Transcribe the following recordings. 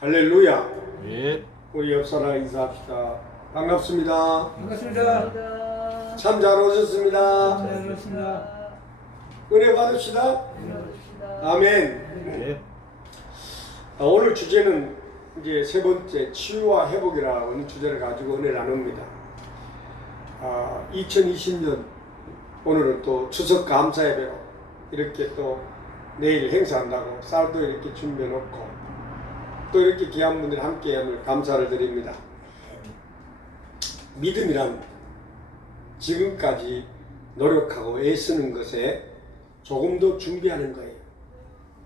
할렐루야. 예. 우리 옆사람 인사합시다. 반갑습니다. 반갑습니다. 참 잘 오셨습니다. 잘 오셨습니다. 은혜 받읍시다. 아멘. 예. 오늘 주제는 이제 세 번째 치유와 회복이라는 주제를 가지고 은혜 나눕니다. 2020년 오늘은 또 추석 감사 예배로 이렇게 또 내일 행사한다고 쌀도 이렇게 준비해 놓고 또 이렇게 귀한 분들 함께 함을 감사를 드립니다. 믿음이란 지금까지 노력하고 애쓰는 것에 조금 더 준비하는 거예요.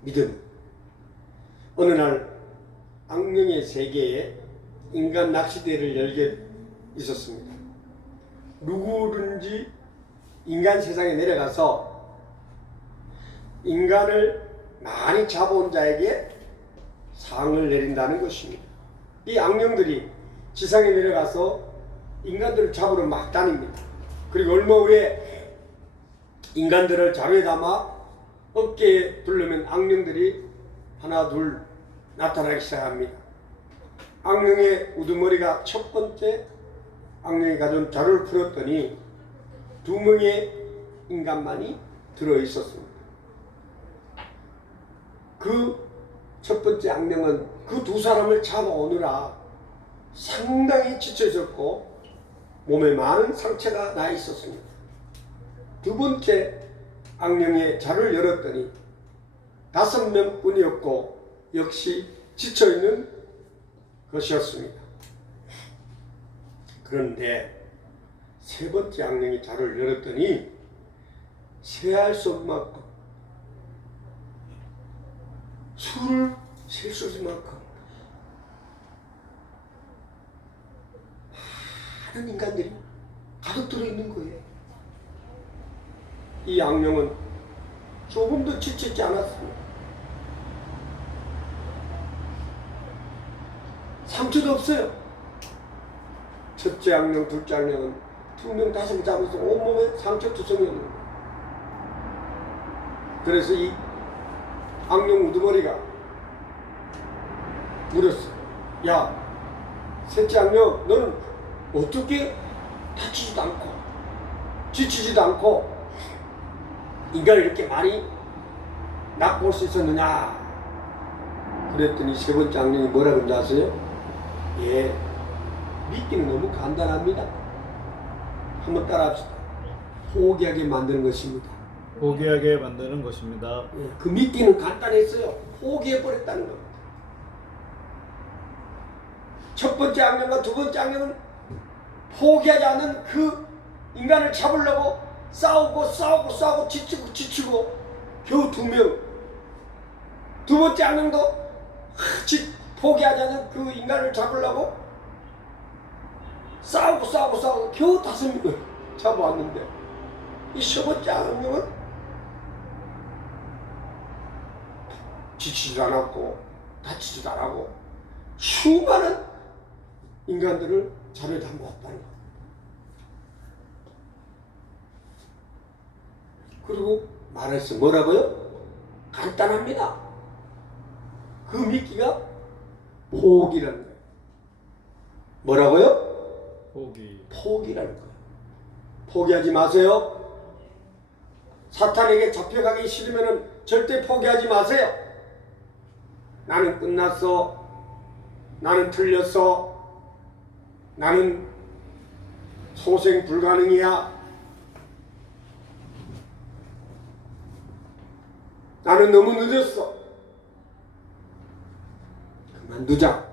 믿음. 어느 날 악령의 세계에 인간 낚시대를 열게 있었습니다. 누구든지 인간 세상에 내려가서 인간을 많이 잡아온 자에게 상을 내린다는 것입니다. 이 악령들이 지상에 내려가서 인간들을 잡으러 막 다닙니다. 그리고 얼마 후에 인간들을 자루에 담아 어깨에 두르면 악령들이 하나 둘 나타나기 시작합니다. 악령의 우두머리가 첫 번째 악령이 가져온 자루를 풀었더니 2명의 인간만이 들어있었습니다. 그 첫 번째 악령은 그 2사람을 잡아오느라 상당히 지쳐 있었고 몸에 많은 상처가 나 있었습니다. 2번째 악령의 자루를 열었더니 5명 뿐이었고 역시 지쳐 있는 것이었습니다. 그런데 세 번째 악령이 자루를 열었더니 세할 수 없을 만큼 술을 셀 수 없을 만큼 많은 인간들이 가득 들어있는 거예요. 이 악령은 조금도 지치지 않았습니다. 상처도 없어요. 첫째 악령, 둘째 악령은 2명, 5명 잡아서 온몸에 상처 투성이었는 거예요. 그래서 이 악령 우두머리가 물었어. 야, 셋째 악령, 너는 어떻게 다치지도 않고 지치지도 않고 인간을 이렇게 많이 낚아올 수 있었느냐? 그랬더니 세 번째 악령이 뭐라 그런지 아세요? 예, 믿기는 너무 간단합니다. 한번 따라합시다. 포기하게 만드는 것입니다. 포기하게 만드는 것입니다. 예, 그 믿기는 간단했어요. 포기해버렸다는 겁니다. 첫 번째 악령과 2번째 악령은 포기하지 않는 그 인간을 잡으려고 싸우고 지치고 겨우 2명. 2번째 악령도 포기하지 않는 그 인간을 잡으려고 싸우고 겨우 5명을 잡아왔는데 이 세 번째 악령은 지치지도 않았고 다치지도 않았고 수많은 인간들을 자루에 담아왔다는 겁니다. 그리고 말했어. 뭐라고요? 간단합니다. 그 미끼가 포기라는 거예요. 뭐라고요? 포기라는 거예요. 포기하지 마세요. 사탄에게 잡혀가기 싫으면 절대 포기하지 마세요. 나는 끝났어. 나는 틀렸어. 나는 소생 불가능이야. 나는 너무 늦었어. 그만두자.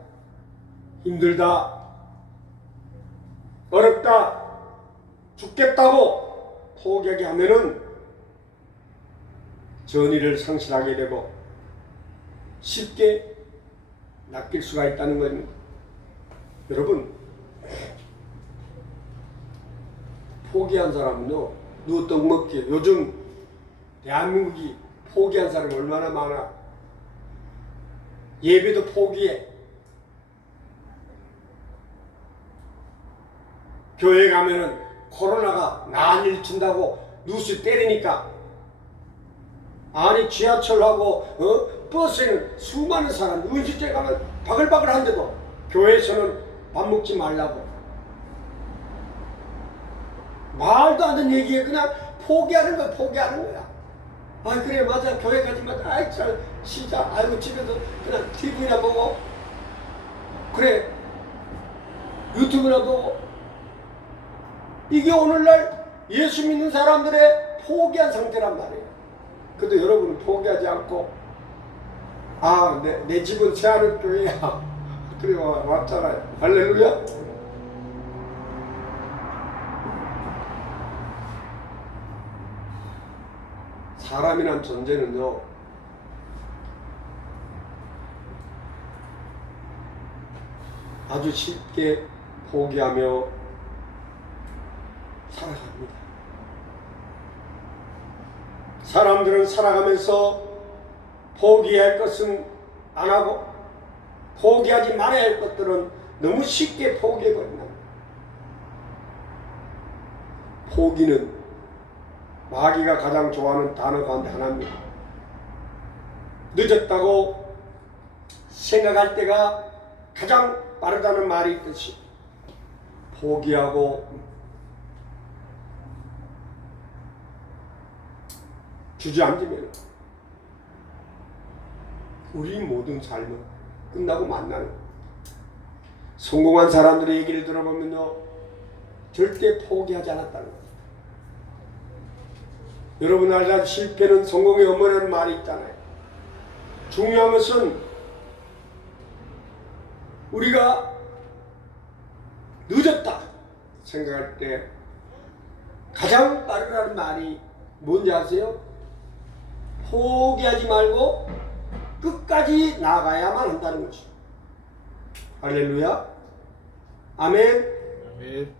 힘들다. 어렵다. 죽겠다고 포기하게 하면은 전의를 상실하게 되고 쉽게 낚일 수가 있다는 겁니다. 여러분, 포기한 사람은요, 누구 떡 먹기에 요즘 대한민국이 포기한 사람이 얼마나 많아. 예배도 포기해. 교회 가면은 코로나가 난리를 친다고 뉴스 때리니까 아니 지하철하고 버스에는 수많은 사람, 의식주에 가면 바글바글한데도 교회에서는 밥 먹지 말라고. 말도 안 되는 얘기에 그냥 포기하는 거야, 포기하는 거야. 아, 그래, 맞아. 교회 가지 마자. 아이, 참, 쉬자. 아이고, 집에서 그냥 TV나 보고. 그래, 유튜브나 보고. 이게 오늘날 예수 믿는 사람들의 포기한 상태란 말이에요. 근데 여러분은 포기하지 않고, 아, 내 집은 새하늘 교회야. 그래, 왔잖아요. 할렐루야. 사람이란 존재는요, 아주 쉽게 포기하며 살아갑니다. 사람들은 살아가면서 포기할 것은 안 하고 포기하지 말아야 할 것들은 너무 쉽게 포기해버린다. 포기는 마귀가 가장 좋아하는 단어 가운데 하나입니다. 늦었다고 생각할 때가 가장 빠르다는 말이 있듯이 포기하고 주저앉으면 우리 모든 삶은 끝나고 만나는 거예요. 성공한 사람들의 얘기를 들어보면요, 절대 포기하지 않았다는 거예요. 여러분 알다시피 실패는 성공의 어머니라는 말이 있잖아요. 중요한 것은 우리가 늦었다 생각할 때 가장 빠르다는 말이 뭔지 아세요? 포기하지 말고 끝까지 나가야만 한다는 것이죠. 할렐루야. 아멘. 아멘.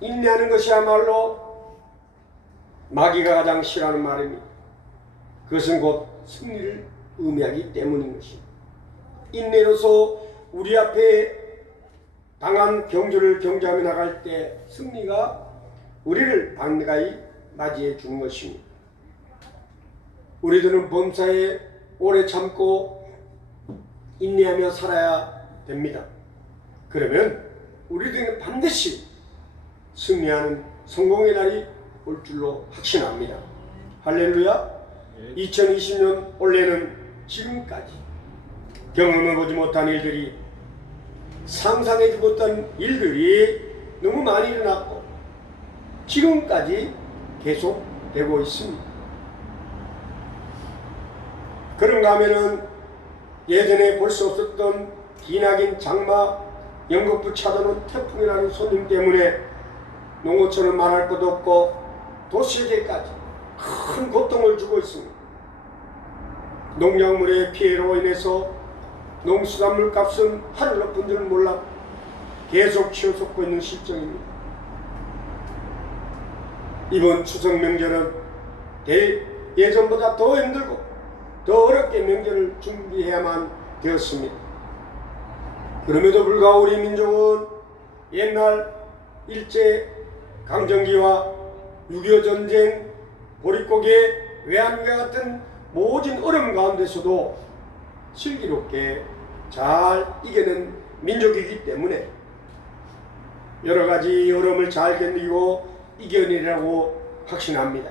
인내하는 것이야말로 마귀가 가장 싫어하는 말입니다. 그것은 곧 승리를 의미하기 때문인 것입니다. 인내로서 우리 앞에 당한 경주를 경주하며 나갈 때 승리가 우리를 반가이 맞이해 주는 것입니다. 우리들은 범사에 오래 참고 인내하며 살아야 됩니다. 그러면 우리들은 반드시 승리하는 성공의 날이 올 줄로 확신합니다. 할렐루야. 2020년 올해는 지금까지 경험해보지 못한 일들이, 상상하지 못한 일들이 너무 많이 일어났고 지금까지 계속되고 있습니다. 그런가 하면은 예전에 볼 수 없었던 기나긴 장마, 연거푸 찾아오는 태풍이라는 손님 때문에 농어촌은 말할 것도 없고 도시에게까지 큰 고통을 주고 있습니다. 농작물의 피해로 인해서 농수산물 값은 하늘 높은 줄 몰라 계속 치솟고 있는 실정입니다. 이번 추석 명절은 예전보다 더 힘들고 더 어렵게 명절을 준비해야만 되었습니다. 그럼에도 불구하고 우리 민족은 옛날 일제 강점기와 6.25 전쟁, 보릿고개, 외환위기와 같은 모진 어려움 가운데서도 슬기롭게 잘 이겨낸 민족이기 때문에 여러 가지 어려움을 잘 견디고 이겨내리라고 확신합니다.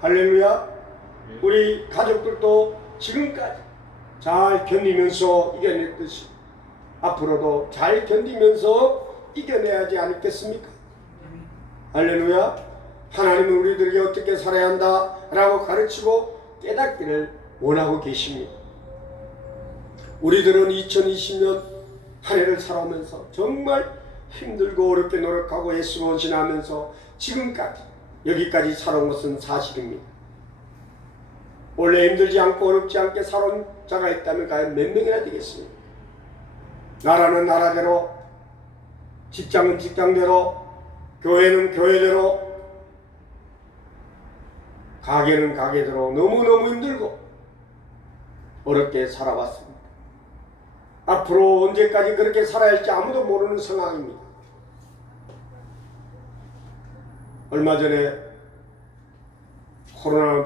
할렐루야. 우리 가족들도 지금까지 잘 견디면서 이겨냈듯이 앞으로도 잘 견디면서 이겨내야 하지 않겠습니까? 할렐루야. 하나님은 우리들에게 어떻게 살아야 한다 라고 가르치고 깨닫기를 원하고 계십니다. 우리들은 2020년 한 해를 살아오면서 정말 힘들고 어렵게 노력하고 애쓰고 지나면서 지금까지 여기까지 살아온 것은 사실입니다. 원래 힘들지 않고 어렵지 않게 살아온 자가 있다면 과연 몇 명이나 되겠습니까? 나라는 나라대로, 직장은 직장대로, 교회는 교회대로, 가게는 가게대로 너무너무 힘들고 어렵게 살아왔습니다. 앞으로 언제까지 그렇게 살아야 할지 아무도 모르는 상황입니다. 얼마 전에 코로나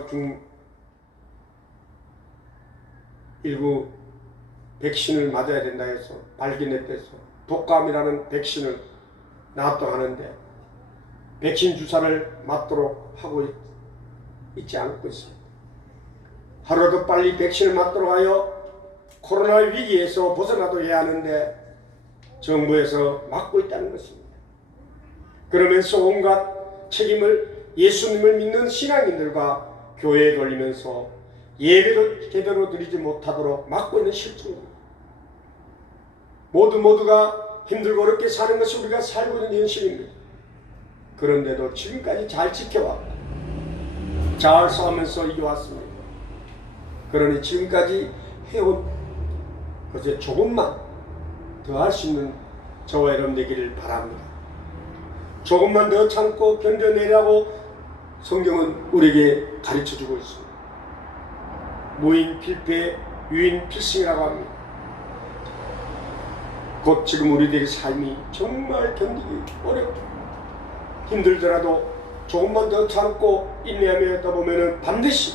일부 백신을 맞아야 된다 해서 발견했대서 독감이라는 백신을 놨다 하는데 백신 주사를 맞도록 하고 있지 않고 있습니다. 하루도 빨리 백신을 맞도록 하여 코로나 위기에서 벗어나도록 하는데 정부에서 막고 있다는 것입니다. 그러면서 온갖 책임을 예수님을 믿는 신앙인들과 교회에 돌리면서 예배도 제대로 드리지 못하도록 막고 있는 실정입니다. 모두가 힘들고 어렵게 사는 것이 우리가 살고 있는 현실입니다. 그런데도 지금까지 잘 지켜왔다. 잘 싸우면서 이겨왔습니다. 그러니 지금까지 해온 것에 조금만 더 할 수 있는 저와 여러분 되기를 바랍니다. 조금만 더 참고 견뎌내라고 성경은 우리에게 가르쳐주고 있습니다. 무인 필패 유인 필승이라고 합니다. 곧 지금 우리들의 삶이 정말 견디기 어렵고 힘들더라도 조금만 더 참고 인내하며 하다 보면 반드시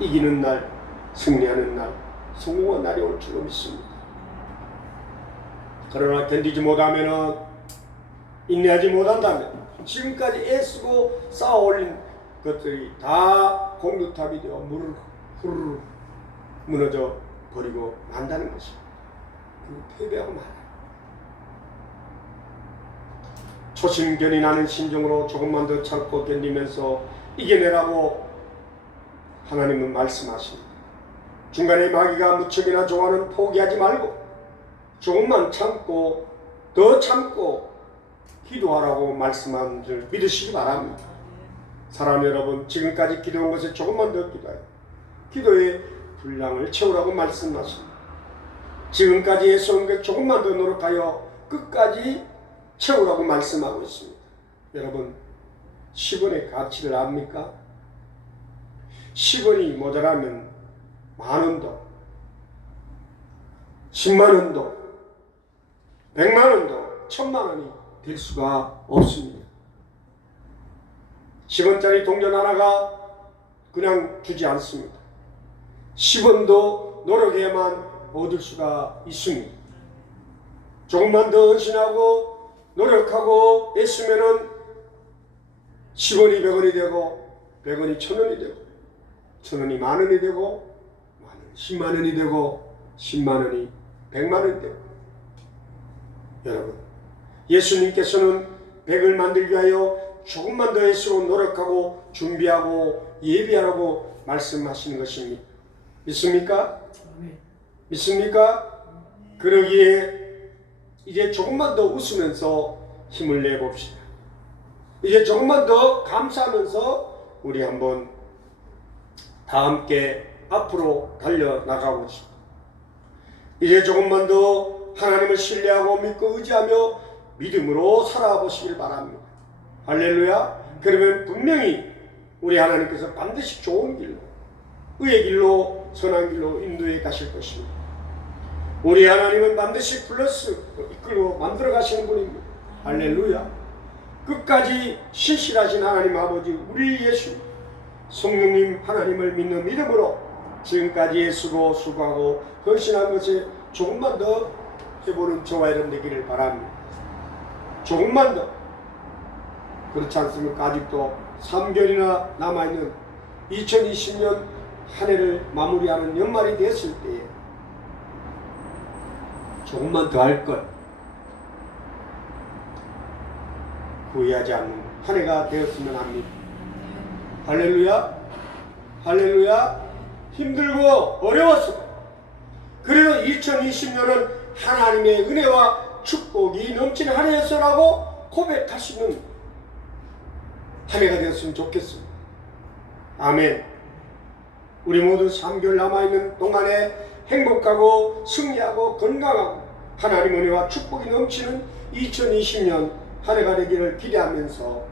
이기는 날, 승리하는 날, 성공한 날이 올 줄로 믿습니다. 그러나 견디지 못하면, 인내하지 못한다면 지금까지 애쓰고 쌓아 올린 것들이 다 공두탑이 되어 물을 후루루 무너져 버리고 만다는 것입니다. 그리고 패배하고 말아요. 초심견이 나는 심정으로 조금만 더 참고 견디면서 이겨내라고 하나님은 말씀하십니다. 중간에 마귀가 무척이나 좋아하는 포기하지 말고 조금만 참고 더 참고 기도하라고 말씀한 줄 믿으시기 바랍니다. 사람 여러분, 지금까지 기도한 것에 조금만 더 기도해요. 기도의 분량을 채우라고 말씀하십니다. 지금까지 애써온 것 조금만 더 노력하여 끝까지 채우라고 말씀하고 있습니다. 여러분, 10원의 가치를 압니까? 10원이 모자라면 만원도, 10만원도, 100만원도, 1000만원이 될 수가 없습니다. 10원짜리 동전 하나가 그냥 주지 않습니다. 10원도 노력해야만 얻을 수가 있습니다. 조금만 더 헌신하고 노력하고 애쓰면은 10원이 100원이 되고 100원이 1000원이 되고 1000원이 만원이 되고 만원이 10만원이 되고 10만원이 100만원이 되고 여러분, 예수님께서는 100을 만들기 위하여 조금만 더 애쓰고 노력하고 준비하고 예비하라고 말씀하시는 것입니다. 믿습니까? 믿습니까? 그러기에 이제 조금만 더 웃으면서 힘을 내봅시다. 이제 조금만 더 감사하면서 우리 한번 다 함께 앞으로 달려나가봅시다. 이제 조금만 더 하나님을 신뢰하고 믿고 의지하며 믿음으로 살아보시길 바랍니다. 할렐루야. 그러면 분명히 우리 하나님께서 반드시 좋은 길로, 의의 길로, 선한 길로 인도해 가실 것입니다. 우리 하나님은 반드시 플러스 이끌고 만들어 가시는 분입니다. 할렐루야. 끝까지 신실하신 하나님 아버지, 우리 예수 성령님 하나님을 믿는 믿음으로 지금까지 애쓰고 수고하고 헌신한 것에 조금만 더 해보는 저와 여러분 되기를 바랍니다. 조금만 더. 그렇지 않습니까? 아직도 3개월이나 남아있는 2020년 한 해를 마무리하는 연말이 됐을 때에 조금만 더 할 것 후회하지 않는 한 해가 되었으면 합니다. 할렐루야. 할렐루야. 힘들고 어려웠습니다. 그래도 2020년은 하나님의 은혜와 축복이 넘치는 한 해였어라고 고백할 수 있는 한 해가 되었으면 좋겠습니다. 아멘. 우리 모두 3개월 남아있는 동안에 행복하고 승리하고 건강하고 하나님 은혜와 축복이 넘치는 2020년 한 해가 되기를 기대하면서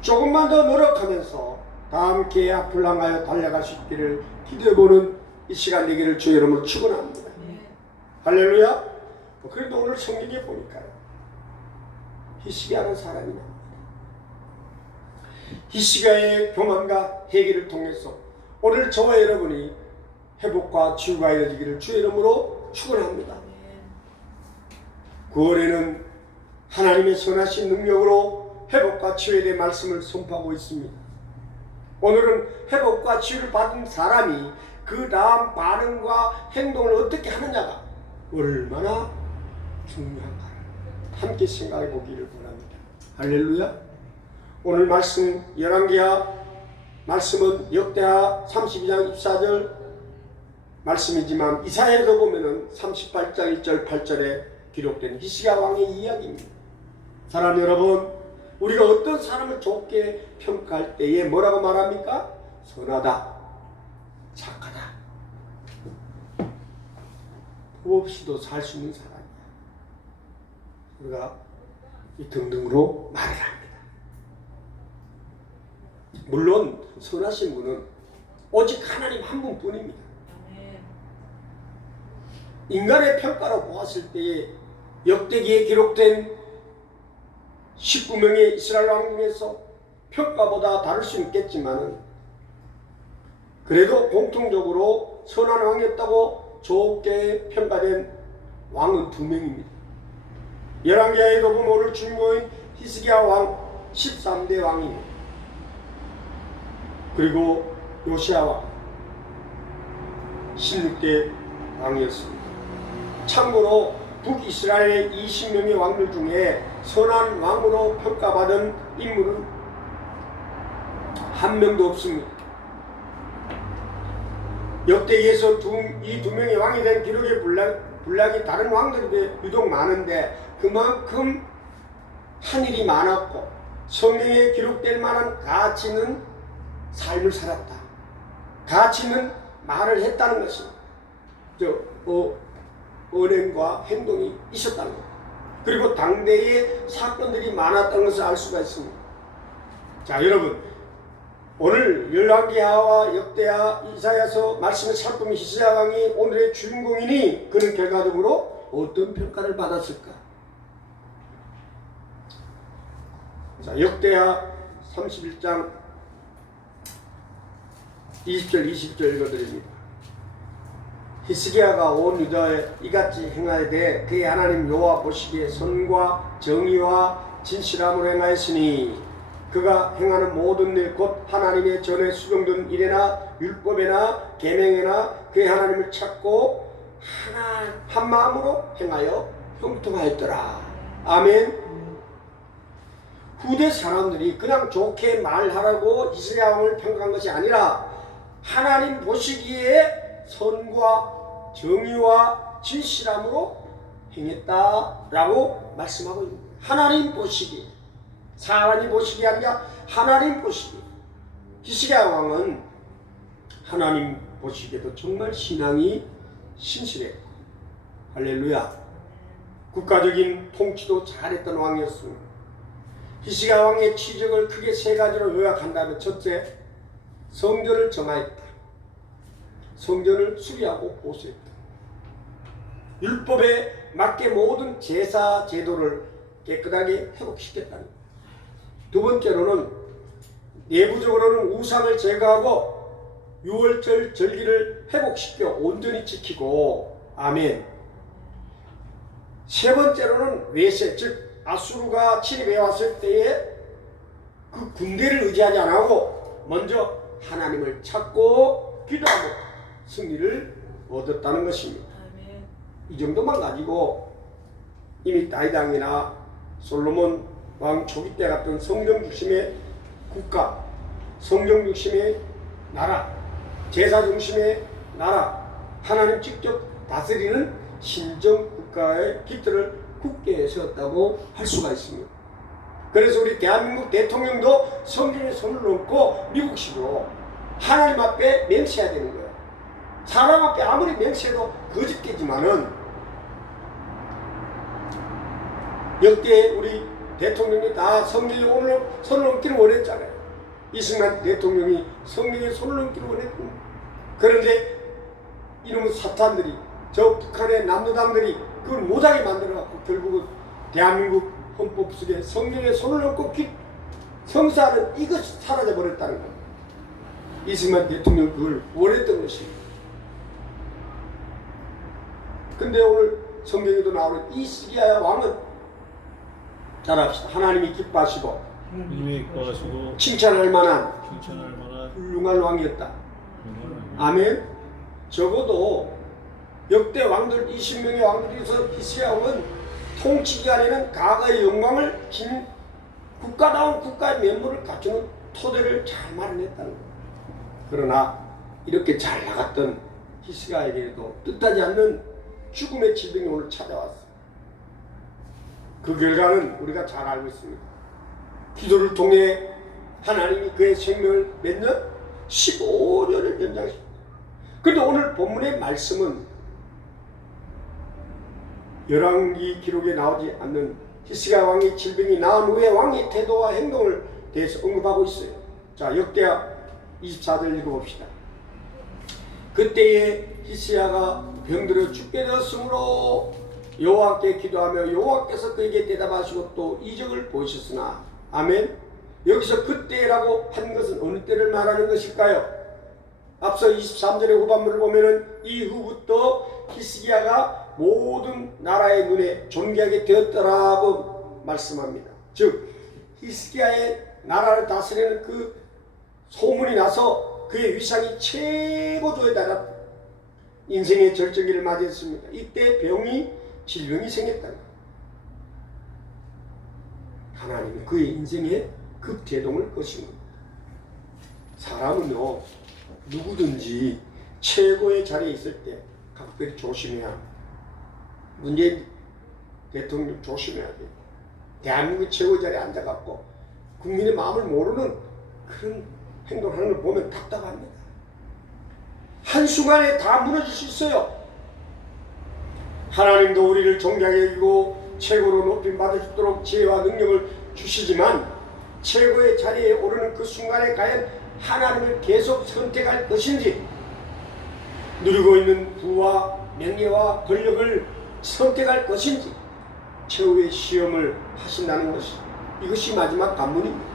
조금만 더 노력하면서 다 함께 앞을 향하여 달려갈 수 있기를 기대해보는 이 시간 되기를 주의 이름으로 축원합니다. 할렐루야. 그래도 오늘 성경에 보니까요, 히스기야라는 사람이 나옵니다. 히스기야의 교만과 회개를 통해서 오늘 저와 여러분이 회복과 치유가 이루어지기를 주의 이름으로 축원합니다. 9월에는 하나님의 선하신 능력으로 회복과 치유에 대한 말씀을 선포하고 있습니다. 오늘은 회복과 치유를 받은 사람이 그 다음 반응과 행동을 어떻게 하느냐가 얼마나 중요한가 함께 생각해 보기를 바랍니다. 할렐루야. 오늘 말씀 열왕기하 말씀은 역대하 32장 24절 말씀이지만 이사야에도 보면은 38장 1절 8절에 기록된 히스기야 왕의 이야기입니다. 사랑 여러분, 우리가 어떤 사람을 좋게 평가할 때에 뭐라고 말합니까? 선하다, 착하다, 법 없이도 살 수 있는 사람이야. 우리가 이 등등으로 말을 합니다. 물론 선하신 분은 오직 하나님 한 분뿐입니다. 인간의 평가로 보았을 때에 역대기에 기록된 19명의 이스라엘 왕 중에서 평가보다 다를 수 있겠지만 그래도 공통적으로 선한 왕이었다고 좋게 평가된 왕은 2명입니다. 열왕기하에도 보면 오늘 주인공인 히스기야 왕 13대 왕입니다. 그리고 요시야 왕 16대 왕이었습니다. 참고로 북이스라엘의 20명의 왕들 중에 선한 왕으로 평가받은 인물은 한 명도 없습니다. 역대기에서 이 2명의 왕이 된 기록의 분량이 다른 왕들에 비해 유독 많은데 그만큼 한 일이 많았고 성경에 기록될 만한 가치 있는 삶을 살았다. 가치 있는 말을 했다는 것입니다. 언행과 행동이 있었다는 것. 그리고 당대에 사건들이 많았다는 것을 알 수가 있습니다. 자, 여러분, 오늘 열왕기하와 역대하 이사야서 말씀을 살펴보면 히스기야 왕이 오늘의 주인공이니 그는 결과적으로 어떤 평가를 받았을까? 자, 역대하 31장 20절 20절 읽어드립니다. 히스기야가 온 유다에 이같이 행하되 그의 하나님 여호와 보시기에 선과 정의와 진실함을 행하였으니 그가 행하는 모든 일 곧 하나님의 전에 수정된 일에나 율법에나 계명에나 그의 하나님을 찾고 한 마음으로 행하여 형통하였더라. 아멘. 후대 사람들이 그냥 좋게 말하라고 히스기야 왕을 평가한 것이 아니라 하나님 보시기에 선과 정의와 진실함으로 행했다라고 말씀하고 있습니다. 하나님 보시기에, 사람이 보시기에 아니라 하나님 보시기에. 히스기야 왕은 하나님 보시기에도 정말 신앙이 신실했고, 할렐루야, 국가적인 통치도 잘했던 왕이었습니다. 히스기야 왕의 치적을 크게 3가지로 요약한다면, 첫째, 성전을 정하였다. 성전을 수리하고 보수했다. 율법에 맞게 모든 제사 제도를 깨끗하게 회복시켰다는 것. 두 번째로는 내부적으로는 우상을 제거하고 유월절 절기를 회복시켜 온전히 지키고, 아멘. 세 번째로는 외세, 즉 아수르가 침입해 왔을 때에 그 군대를 의지하지 않고 먼저 하나님을 찾고 기도하고 승리를 얻었다는 것입니다. 아멘. 이 정도만 가지고 이미 다윗 왕이나 솔로몬 왕 초기 때 같은 성경 중심의 국가, 성경 중심의 나라, 제사 중심의 나라, 하나님 직접 다스리는 신정 국가의 깃들을 굳게 세웠다고 할 수가 있습니다. 그래서 우리 대한민국 대통령도 성경에 손을 얹고 미국식으로 하나님 앞에 맹세해야 되는 거예요. 사람 앞에 아무리 맹세해도 거짓되지만은 역대 우리 대통령이 다 성경에 오늘 손을 얹기를 원했잖아요. 이승만 대통령이 성경에 손을 얹기를 원했고, 그런데 이놈의 사탄들이, 저 북한의 남노당들이 그걸 못하게 만들어갖고 결국은 대한민국 헌법 속에 성경에 손을 얹고 성사하는 이것이 사라져버렸다는 겁니다. 이승만 대통령 그걸 원했던 것입니다. 근데 오늘 성경에도 나오는 이 시기야 왕은 잘합시다. 하나님이 기뻐하시고 하나님이 기뻐하시고 칭찬할 만한 칭찬할 만한 훌륭한 왕이었다. 영광을 아멘. 적어도 역대 왕들 20명의 왕들에서 히스기야 왕은 통치 기간에는 과거의 영광을 긴 국가다운 국가의 면모를 갖추는 토대를 잘 마련했다는 거예요. 그러나 이렇게 잘 나갔던 히스기야에게도 뜻하지 않는 죽음의 질병이 오늘 찾아왔어요. 그 결과는 우리가 잘 알고 있습니다. 기도를 통해 하나님이 그의 생명을 몇 년? 15년을 연장했습니다. 그런데 오늘 본문의 말씀은 열왕기 기록에 나오지 않는 히스기야 왕의 질병이 나은 후에 왕의 태도와 행동을 대해서 언급하고 있어요. 자, 역대하 24절 읽어봅시다. 그때에 히스기야가 병들어 죽게 되었으므로 여호와께 기도하며 여호와께서 그에게 대답하시고 또 이적을 보이셨으나 아멘. 여기서 그때라고 한 것은 어느 때를 말하는 것일까요? 앞서 23절의 후반부를 보면은 이후부터 히스기야가 모든 나라의 눈에 존귀하게 되었더라고 말씀합니다. 즉 히스기야의 나라를 다스리는 그 소문이 나서 그의 위상이 최고조에 달했다. 인생의 절정기를 맞이했습니다. 이때 질병이 생겼다. 하나님은 그의 인생에 급제동을 거신 겁니다. 사람은요 누구든지 최고의 자리에 있을 때 각별히 조심해야 합니다. 문재인 대통령 조심해야 돼요. 대한민국 최고의 자리에 앉아갖고 국민의 마음을 모르는 그런 행동을 하는 걸 보면 답답합니다. 한순간에 다 무너질 수 있어요. 하나님도 우리를 존귀하게 여기고 최고로 높임 받을 수 있도록 지혜와 능력을 주시지만 최고의 자리에 오르는 그 순간에 과연 하나님을 계속 선택할 것인지 누리고 있는 부와 명예와 권력을 선택할 것인지 최후의 시험을 하신다는 것이 이것이 마지막 관문입니다.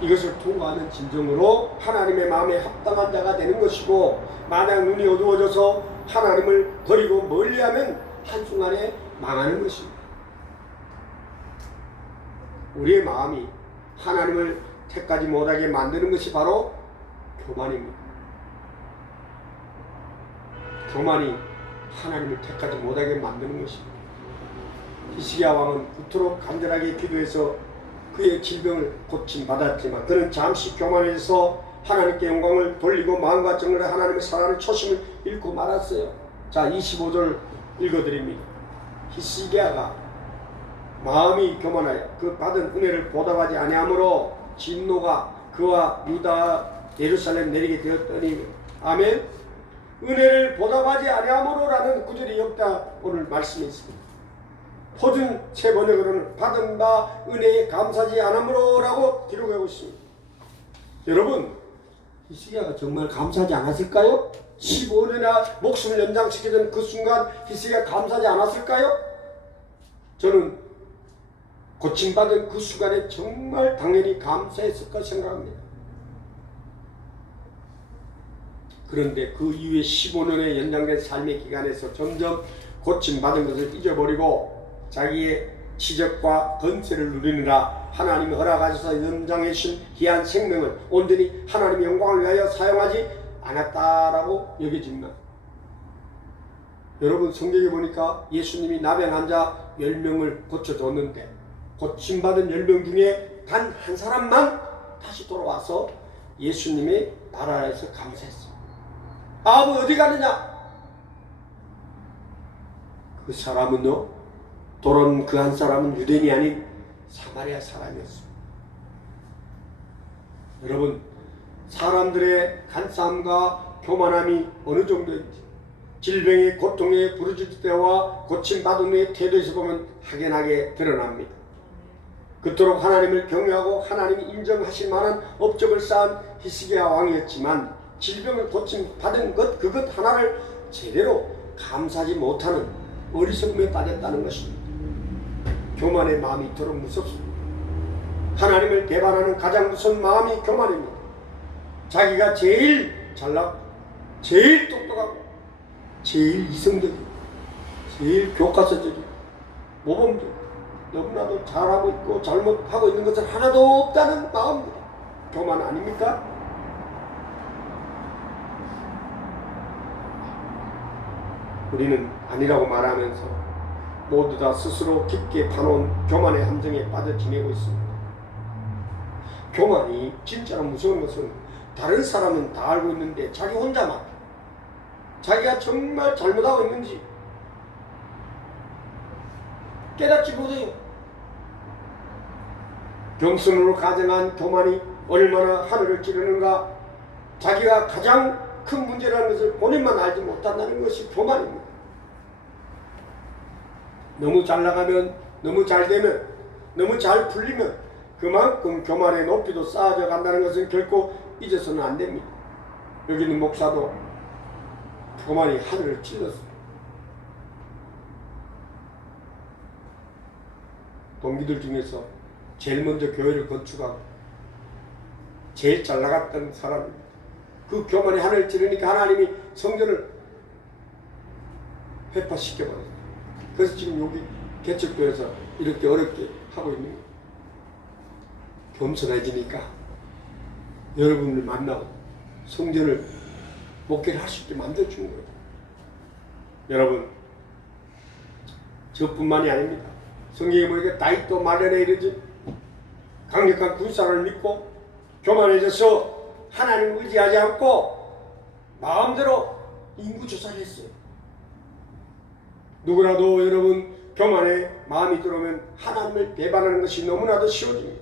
이것을 통과하는 진정으로 하나님의 마음에 합당한 자가 되는 것이고 만약 눈이 어두워져서 하나님을 버리고 멀리하면 한순간에 망하는 것입니다. 우리의 마음이 하나님을 택하지 못하게 만드는 것이 바로 교만입니다. 교만이 하나님을 택하지 못하게 만드는 것입니다. 히스기야 왕은 그토록 간절하게 기도해서 그의 질병을 고침받았지만 그는 잠시 교만해서 하나님께 영광을 돌리고 마음과 정으로 하나님의 사랑을 초심을 잃고 말았어요. 자, 25절 읽어드립니다. 히스기야가 마음이 교만하여 그 받은 은혜를 보답하지 아니하므로 진노가 그와 유다 예루살렘 내리게 되었더니 아멘. 은혜를 보답하지 아니하므로라는 구절이 역다 오늘 말씀이 있습니다. 표준 새 번역으로는 받은 바 은혜에 감사하지 않으므로라고 기록하고 있습니다. 여러분 히스기야가 정말 감사하지 않았을까요? 15년이나 목숨을 연장시키던 그 순간 히스기야가 감사하지 않았을까요? 저는 고침받은 그 순간에 정말 당연히 감사했을 까 생각합니다. 그런데 그 이후에 15년의 연장된 삶의 기간에서 점점 고침받은 것을 잊어버리고 자기의 지적과 건세를 누리느라 하나님이 허락하셔서 연장해 주신 귀한 생명을 온전히 하나님의 영광을 위하여 사용하지 않았다라고 여겨집니다. 여러분 성경에 보니까 예수님이 나병 환자 10명을 고쳐줬는데 고침받은 10명 중에 단 한 사람만 다시 돌아와서 예수님의 나라에서 감사했어요. 아버지 어디 가느냐? 그 사람은요 돌아온 그 한 사람은 유대인이 아닌 사마리아 사람이었습니다. 여러분 사람들의 간사함과 교만함이 어느 정도인지 질병의 고통에 부르짖을 때와 고침받은 후의 태도에서 보면 확연하게 드러납니다. 그토록 하나님을 경외하고 하나님이 인정하실 만한 업적을 쌓은 히스기야 왕이었지만 질병을 고침받은 그것 하나를 제대로 감사하지 못하는 어리석음에 빠졌다는 것입니다. 교만의 마음이 이토록 무섭습니다. 하나님을 배반하는 가장 무서운 마음이 교만입니다. 자기가 제일 잘나고 제일 똑똑하고 제일 이성적이고 제일 교과서적이고 모범적이고 너무나도 잘하고 있고 잘못하고 있는 것은 하나도 없다는 마음들이 교만 아닙니까? 우리는 아니라고 말하면서 모두 다 스스로 깊게 파놓은 교만의 함정에 빠져 지내고 있습니다. 교만이 진짜로 무서운 것은 다른 사람은 다 알고 있는데 자기 혼자만 자기가 정말 잘못하고 있는지 깨닫지 못해요. 겸손으로 가정한 교만이 얼마나 하늘을 찌르는가. 자기가 가장 큰 문제라는 것을 본인만 알지 못한다는 것이 교만입니다. 너무 잘 나가면, 너무 잘 되면, 너무 잘 풀리면 그만큼 교만의 높이도 쌓아져 간다는 것은 결코 잊어서는 안 됩니다. 여기 있는 목사도 교만이 하늘을 찔렀습니다. 동기들 중에서 제일 먼저 교회를 건축하고 제일 잘 나갔던 사람입니다. 그 교만이 하늘을 찌르니까 하나님이 성전을 회파시켜버렸어요. 그래서 지금 여기 개척교회에서 이렇게 어렵게 하고 있는 거예요. 겸손해지니까 여러분을 만나고 성전을 목회를 할 수 있게 만들어주는 거예요. 여러분, 저뿐만이 아닙니다. 성경에 보니까 다윗도 말년에 이르지 강력한 군사를 믿고 교만해져서 하나님을 의지하지 않고 마음대로 인구조사를 했어요. 누구라도 여러분 교만에 마음이 들어오면 하나님을 배반하는 것이 너무나도 쉬워집니다.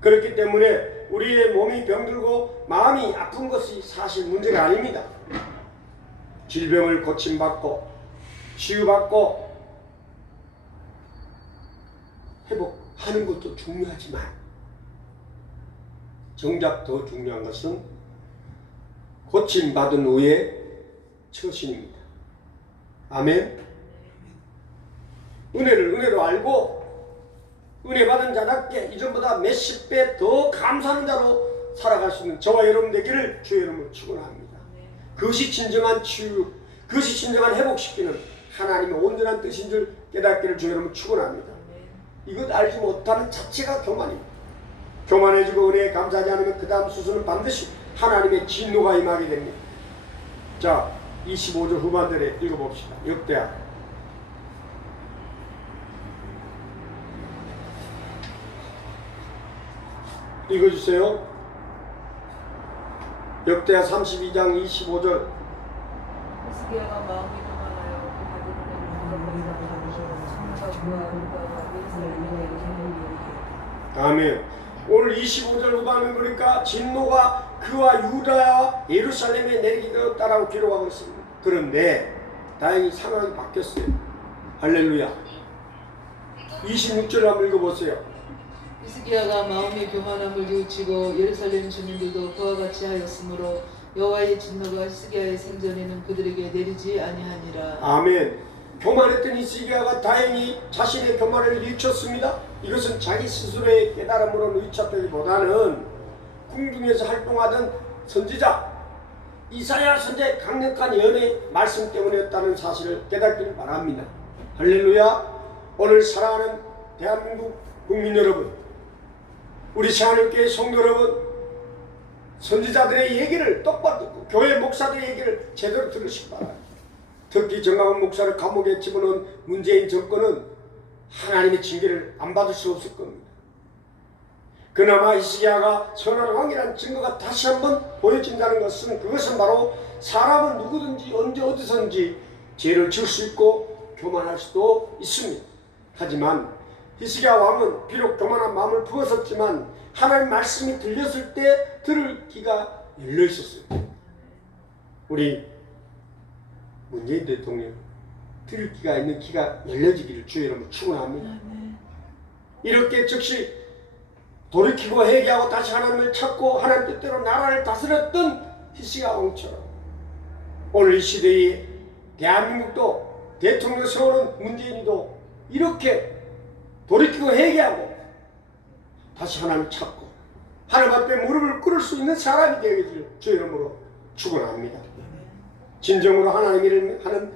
그렇기 때문에 우리의 몸이 병들고 마음이 아픈 것이 사실 문제가 아닙니다. 질병을 고침받고 치유받고 회복하는 것도 중요하지만 정작 더 중요한 것은 고침받은 후에 처신입니다. 아멘. 은혜를 은혜로 알고 은혜 받은 자답게 이전보다 몇십 배 더 감사하는 자로 살아갈 수 있는 저와 여러분 되기를 주의 이름으로 축원합니다. 그것이 진정한 치유, 그것이 진정한 회복시키는 하나님의 온전한 뜻인 줄 깨닫기를 주의 이름으로 축원합니다. 이것 알지 못하는 자체가 교만입니다. 교만해지고 은혜에 감사하지 않으면 그 다음 수순은 반드시 하나님의 진노가 임하게 됩니다. 자, 25절 후반절에 읽어봅시다. 역대하. 읽어주세요. 역대하 32장 25절. 히스기야가 마음이 교만하여 그 받은 은혜를 물어버리다가 천사가 그와 예루살렘에 이르게. 아멘. 오늘 25절 후반은 그러니까 진노가 그와 유다와 예루살렘에 내리게 되었다라고 기록하고 있습니다. 그런데 다행히 상황이 바뀌었어요. 할렐루야. 26절 한번 읽어보세요. 히스기야가 마음이 교만함을 뉘우치고 예루살렘 주민들도 그와 같이 하였으므로 여호와의 진노가 히스기야의 생전에는 그들에게 내리지 아니하니라. 아멘. 교만했던 히스기야가 다행히 자신의 교만을 뉘우쳤습니다. 이것은 자기 스스로의 깨달음으로 뉘우쳤다기보다는 궁중에서 활동하던 선지자 이사야 선지자의 강력한 연의 말씀 때문이었다는 사실을 깨닫기를 바랍니다. 할렐루야. 오늘 사랑하는 대한민국 국민 여러분, 우리 새하늘교회 성도 여러분, 선지자들의 얘기를 똑바로 듣고 교회 목사들의 얘기를 제대로 들으시기 바랍니다. 특히 정강훈 목사를 감옥에 집어넣은 문재인 정권은 하나님의 징계를 안 받을 수 없을 겁니다. 그나마 히스기야가 선한 왕이라는 증거가 다시 한번 보여진다는 것은 그것은 바로 사람은 누구든지 언제 어디서든지 죄를 지을 수 있고 교만할 수도 있습니다. 하지만 히스기야 왕은 비록 교만한 마음을 품었었지만 하나님 말씀이 들렸을 때 들을 귀가 열려 있었어요. 우리 문재인 대통령 들을 귀가 있는 귀가 열려지기를 주의 이름으로 축원합니다. 이렇게 즉시 돌이키고 회개하고 다시 하나님을 찾고 하나님 뜻대로 나라를 다스렸던 히스기야 왕처럼 오늘 이 시대에 대한민국도 대통령 세우는 문재인이도 이렇게 돌이키고 회개하고 다시 하나님을 찾고 하나님 앞에 무릎을 꿇을 수 있는 사람이 되기를 주의 이름으로 축원합니다. 진정으로 하나님 일을 하는